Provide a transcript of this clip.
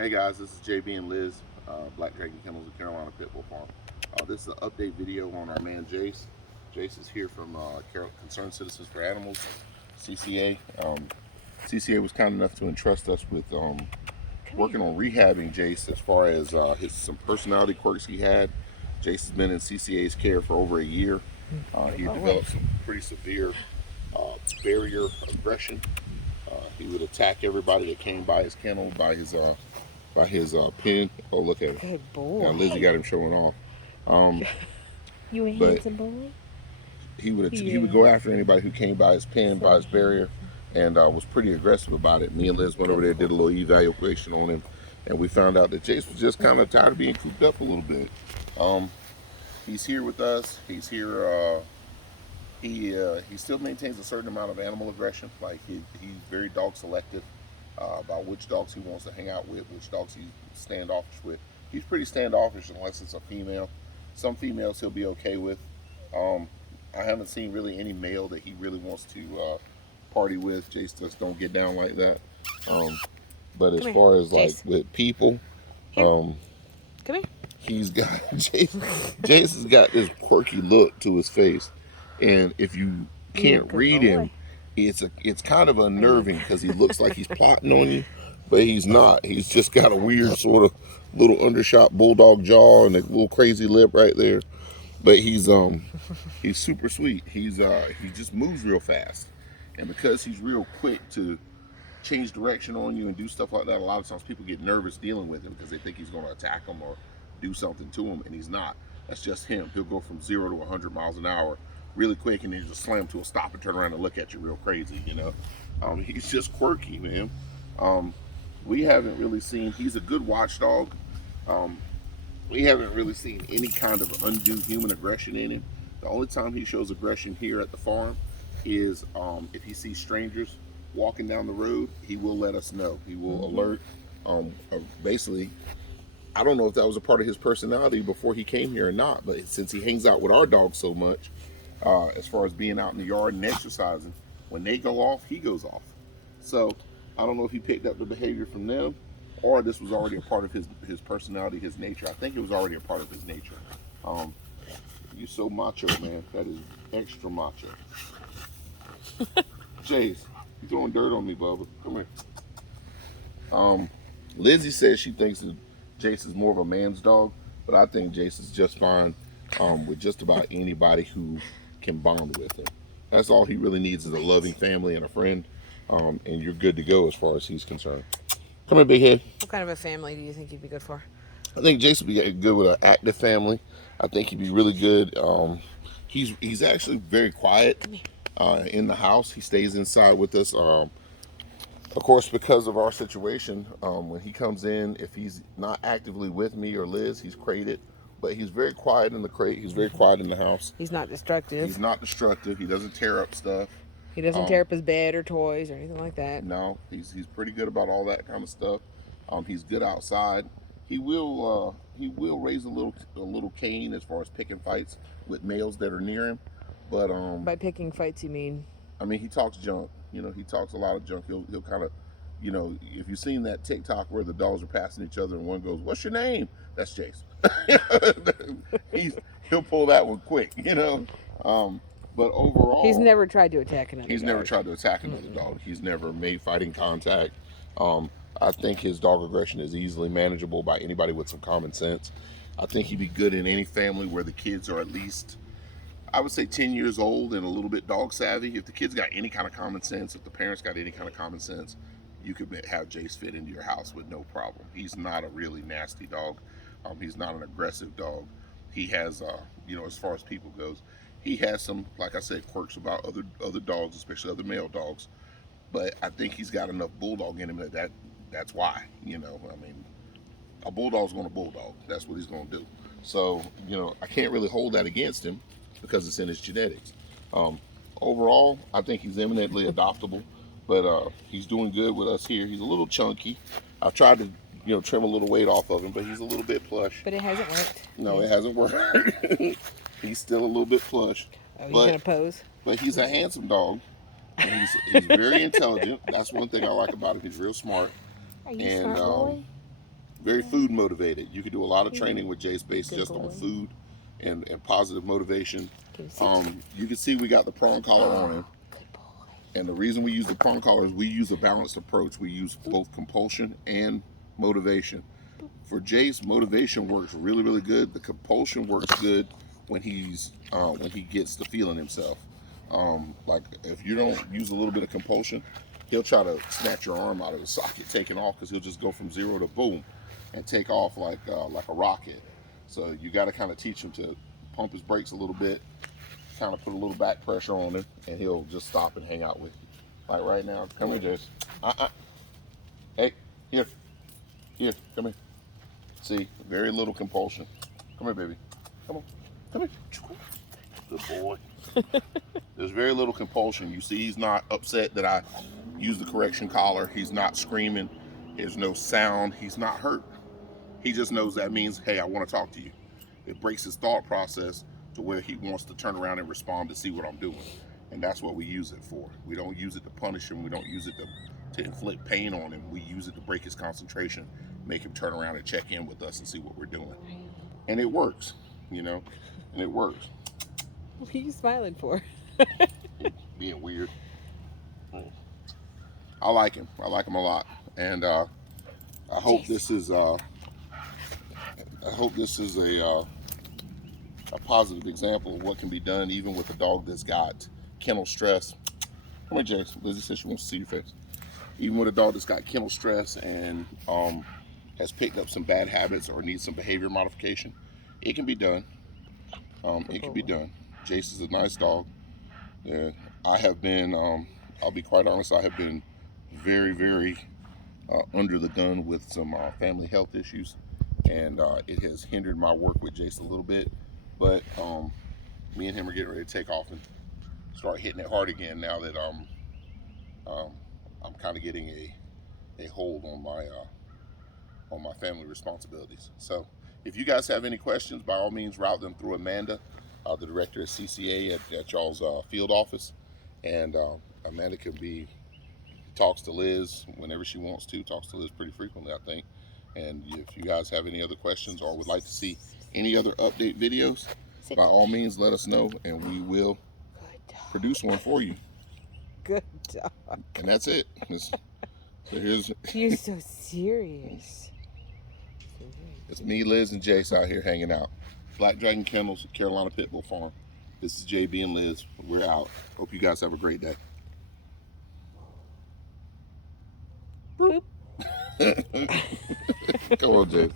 Hey guys, this is JB and Liz, Black Dragon Kennels and Carolina Pit Bull Farm. This is an update video on our man Jace. Jace is here from Concerned Citizens for Animals, CCA. CCA was kind enough to entrust us with working on rehabbing Jace as far as some personality quirks he had. Jace has been in CCA's care for over a year. He developed some pretty severe barrier aggression. He would attack everybody that came by his kennel, by his pen. Oh, look at him. Good boy. Now Lizzie got him showing off. You a But handsome boy? he would go after anybody who came by his pen, by his barrier, and was pretty aggressive about it. Me and Liz went over there, did a little evaluation on him, and we found out that Jace was just kind of tired of being cooped up a little bit. He's here with us. He's here. He still maintains a certain amount of animal aggression. Like he's very dog selective about which dogs he wants to hang out with, which dogs he's standoffish with. He's pretty standoffish unless it's a female. Some females he'll be okay with. I haven't seen really any male that he really wants to party with. Jace just don't get down like that. But as far as like with people, Come here. he's got Jace has got this quirky look to his face, and if you can't read him, it's kind of unnerving because he looks like he's plotting on you, but he's not. He's just got a weird sort of little undershot bulldog jaw and a little crazy lip right there. But he's super sweet. He just moves real fast, and because he's real quick to change direction on you and do stuff like that, a lot of times people get nervous dealing with him because they think he's going to attack them or do something to him, and he's not. That's just him. He'll go from 0 to 100 miles an hour really quick, and then just slam to a stop and turn around and look at you real crazy, you know. He's just quirky, man. We haven't really seen, he's a good watchdog. We haven't really seen any kind of undue human aggression in him. The only time he shows aggression here at the farm is if he sees strangers walking down the road, he will let us know. He will alert. Basically, I don't know if that was a part of his personality before he came here or not, but since he hangs out with our dogs so much, as far as being out in the yard and exercising, when they go off, he goes off. So I don't know if he picked up the behavior from them or this was already a part of his personality, his nature. I think it was already a part of his nature. You so macho, man. That is extra macho. Jace, you throwing dirt on me, Bubba. Come here. Lizzie says she thinks that Jace is more of a man's dog, but I think Jace is just fine with just about anybody who can bond with him. That's all he really needs is a loving family and a friend, and you're good to go as far as he's concerned. Come here, big head. What kind of a family do you think you'd be good for? I think Jace would be good with an active family. I think he'd be really good. He's actually very quiet in the house. He stays inside with us. Of course, because of our situation, when he comes in, if he's not actively with me or Liz, he's crated. But he's very quiet in the crate. He's very quiet in the house. He's not destructive. He's not destructive. He doesn't tear up stuff. He doesn't tear up his bed or toys or anything like that. No, he's pretty good about all that kind of stuff. He's good outside. He will raise a little cane as far as picking fights with males that are near him. But by picking fights, you mean? I mean, he talks junk. You know, he talks a lot of junk. He'll kind of, you know, if you've seen that TikTok where the dogs are passing each other and one goes, "What's your name?" That's Jace. He'll pull that one quick, you know. But overall, he's never tried to attack another dog. He's never tried to attack another dog. He's never made fighting contact. I think his dog aggression is easily manageable by anybody with some common sense. I think he'd be good in any family where the kids are at least, I would say, 10 years old and a little bit dog savvy. If the kids got any kind of common sense, if the parents got any kind of common sense, you could have Jace fit into your house with no problem. He's not a really nasty dog. He's not an aggressive dog. He has, you know, as far as people goes, he has some, like I said, quirks about other dogs, especially other male dogs. But I think he's got enough bulldog in him that's why, you know. I mean, a bulldog's going to bulldog. That's what he's going to do. So, you know, I can't really hold that against him because it's in his genetics. Overall, I think he's eminently adoptable, but he's doing good with us here. He's a little chunky. I've tried to, you know, trim a little weight off of him, but he's a little bit plush. But it hasn't worked. No, it hasn't worked. He's still a little bit plush. Oh, he's going to pose? But he's a handsome dog. And he's very intelligent. That's one thing I like about him. He's real smart. Are you smart boy? very food motivated. You can do a lot of training with Jace based just on food and positive motivation. You can see we got the prong collar on him. And the reason we use the prong collar is we use a balanced approach. We use both compulsion and motivation. For Jace, motivation works really, really good. The compulsion works good when he gets the feeling himself. Like if you don't use a little bit of compulsion, he'll try to snatch your arm out of the socket, taking off, because he'll just go from 0 to boom and take off like a rocket. So you got to kind of teach him to pump his brakes a little bit, kind of put a little back pressure on him, and he'll just stop and hang out with you. Like right now, come here, Jace. Hey, here, come here. See, very little compulsion. Come here, baby. Come on, come here. Good boy. There's very little compulsion. You see, he's not upset that I use the correction collar. He's not screaming. There's no sound. He's not hurt. He just knows that means, hey, I want to talk to you. It breaks his thought process to where he wants to turn around and respond to see what I'm doing. And that's what we use it for. We don't use it to punish him. We don't use it to inflict pain on him. We use it to break his concentration, make him turn around and check in with us and see what we're doing. And it works, you know, and it works. What are you smiling for? Being weird. I like him. I like him a lot. And I hope this is a positive example of what can be done even with a dog that's got kennel stress. Come here, Jace. Lizzie says she wants to see your face. Even with a dog that's got kennel stress and has picked up some bad habits or needs some behavior modification, it can be done. It can be done. Jace is a nice dog. Yeah, I have been, I'll be quite honest, I have been very, very under the gun with some family health issues, and it has hindered my work with Jace a little bit, but me and him are getting ready to take off and start hitting it hard again now that I'm kind of getting a hold on my family responsibilities. So if you guys have any questions, by all means route them through Amanda, the director of CCA at y'all's field office, and Amanda talks to Liz whenever she wants to, talks to Liz pretty frequently, I think. And if you guys have any other questions or would like to see any other update videos, by all means let us know and we will produce one for you. Good dog. And that's it. So here's You're so serious. It's me, Liz, and Jace out here hanging out. Black Dragon Kennels, Carolina Pit Bull Farm. This is JB and Liz. We're out. Hope you guys have a great day. Boop. Come on, Jace.